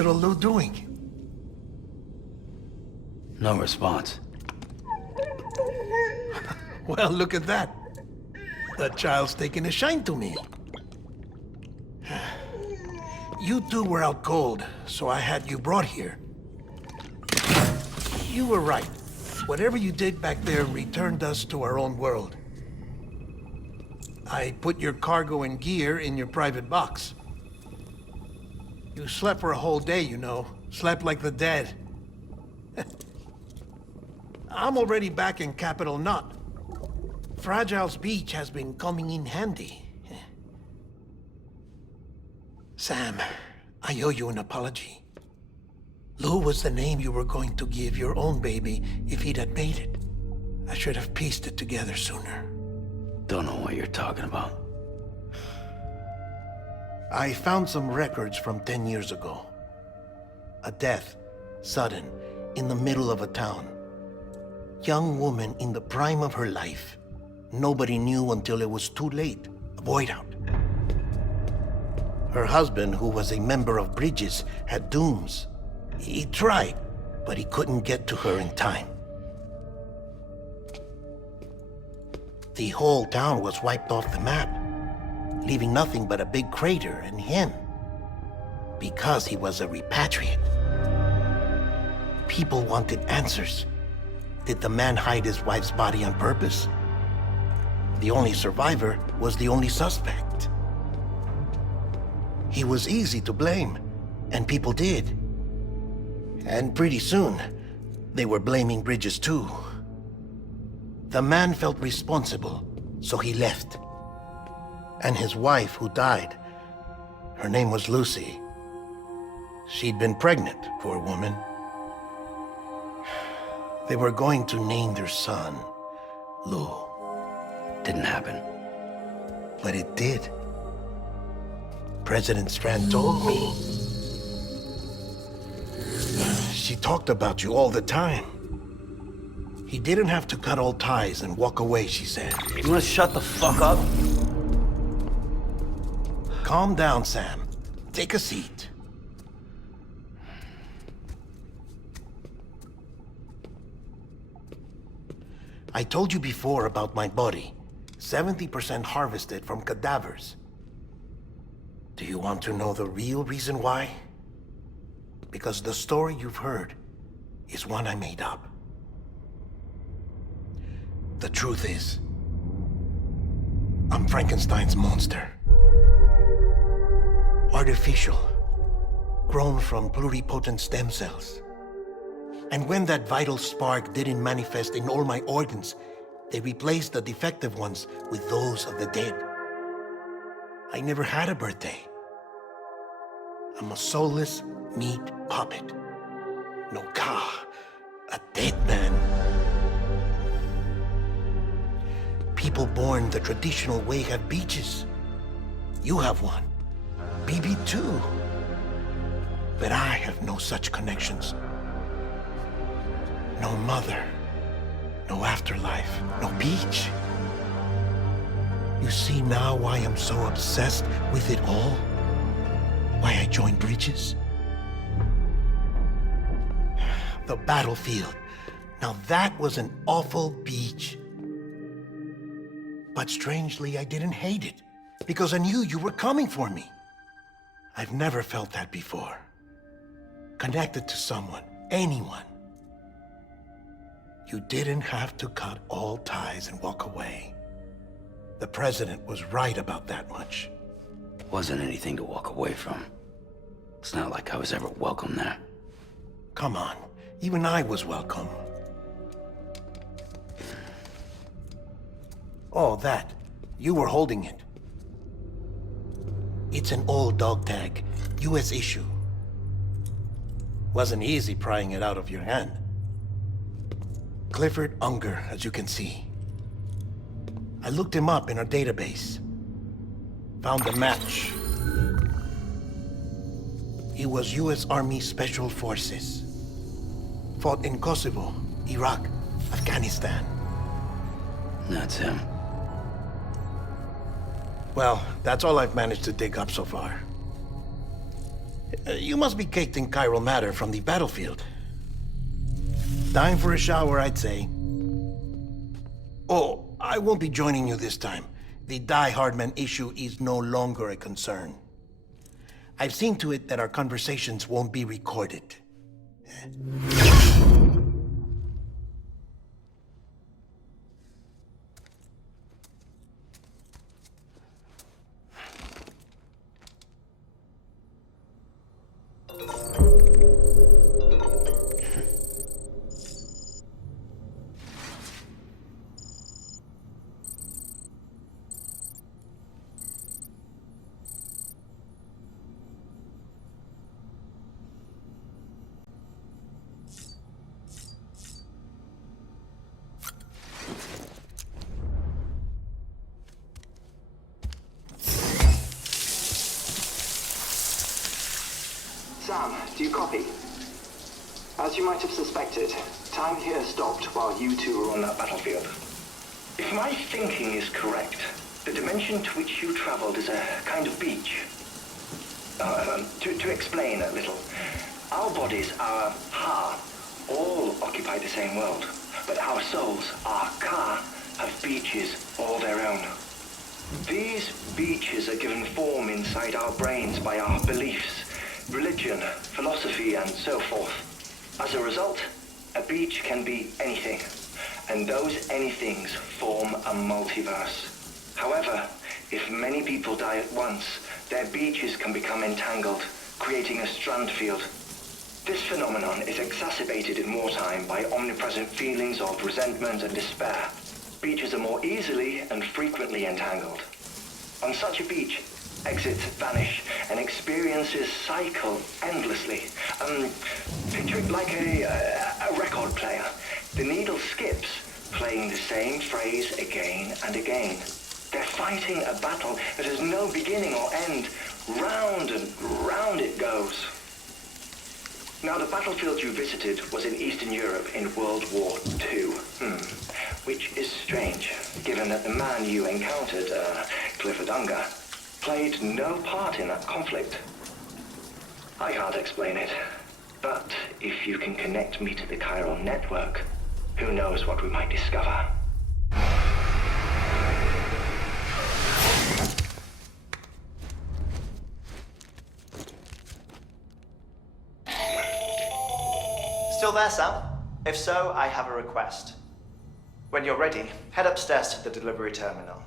little Lou doing? No response. Well, look at that. That child's taking a shine to me. You two were out cold, so I had you brought here. You were right. Whatever you did back there returned us to our own world. I put your cargo and gear in your private box. You slept for a whole day, you know. Slept like the dead. I'm already back in Capital Knot. Fragile's beach has been coming in handy. Sam, I owe you an apology. Lou was the name you were going to give your own baby if he'd had made it. I should have pieced it together sooner. Don't know what you're talking about. I found some records from 10 years ago. A death, sudden, in the middle of a town. Young woman in the prime of her life. Nobody knew until it was too late. A voidout. Her husband, who was a member of Bridges, had dooms. He tried, but he couldn't get to her in time. The whole town was wiped off the map, leaving nothing but a big crater and him. Because he was a repatriate. People wanted answers. Did the man hide his wife's body on purpose? The only survivor was the only suspect. He was easy to blame, and people did. And pretty soon, they were blaming Bridges too. The man felt responsible, so he left. And his wife, who died, her name was Lucy. She'd been pregnant, poor woman. They were going to name their son Lou. Didn't happen. But it did. President Strand told me. She talked about you all the time. He didn't have to cut all ties and walk away, she said. You wanna shut the fuck up? Calm down, Sam. Take a seat. I told you before about my body. 70% harvested from cadavers. Do you want to know the real reason why? Because the story you've heard is one I made up. The truth is, I'm Frankenstein's monster. Artificial, grown from pluripotent stem cells. And when that vital spark didn't manifest in all my organs, they replaced the defective ones with those of the dead. I never had a birthday. I'm a soulless meat puppet. No ka, a dead man. People born the traditional way have beaches. You have one. BB too. But I have no such connections. No mother, no afterlife, no beach. You see now why I'm so obsessed with it all? Why I joined Bridges? The battlefield. Now that was an awful beach. But strangely, I didn't hate it, because I knew you were coming for me. I've never felt that before. Connected to someone, anyone. You didn't have to cut all ties and walk away. The president was right about that much. Wasn't anything to walk away from. It's not like I was ever welcome there. Come on, even I was welcome. Oh, that. You were holding it. It's an old dog tag, US issue. Wasn't easy prying it out of your hand. Clifford Unger, as you can see. I looked him up in our database. Found a match. He was US Army Special Forces. Fought in Kosovo, Iraq, Afghanistan. That's him. Well, that's all I've managed to dig up so far. You must be caked in chiral matter from the battlefield. Time for a shower, I'd say. Oh, I won't be joining you this time. The Die Hardman issue is no longer a concern. I've seen to it that our conversations won't be recorded. Sam, do you copy? As you might have suspected, time here stopped while you two were on that battlefield. If my thinking is correct, the dimension to which you traveled is a kind of beach. To explain a little, our bodies, our ha, all occupy the same world, but our souls, our ka, have beaches all their own. These beaches are given form inside our brains by our beliefs, religion, philosophy, and so forth. As a result, a beach can be anything, and those anythings form a multiverse. However, if many people die at once, their beaches can become entangled, creating a strand field. This phenomenon is exacerbated in wartime by omnipresent feelings of resentment and despair. Beaches are more easily and frequently entangled. On such a beach, exits vanish and experiences cycle endlessly. Picture it like a record player. The needle skips, playing the same phrase again and again. They're fighting a battle that has no beginning or end. Round and round it goes. Now, the battlefield you visited was in Eastern Europe in World War II. Which is strange, given that the man you encountered, Clifford Unger, played no part in that conflict. I can't explain it, but if you can connect me to the chiral network, who knows what we might discover. Still there, Sam? If so, I have a request. When you're ready, head upstairs to the delivery terminal.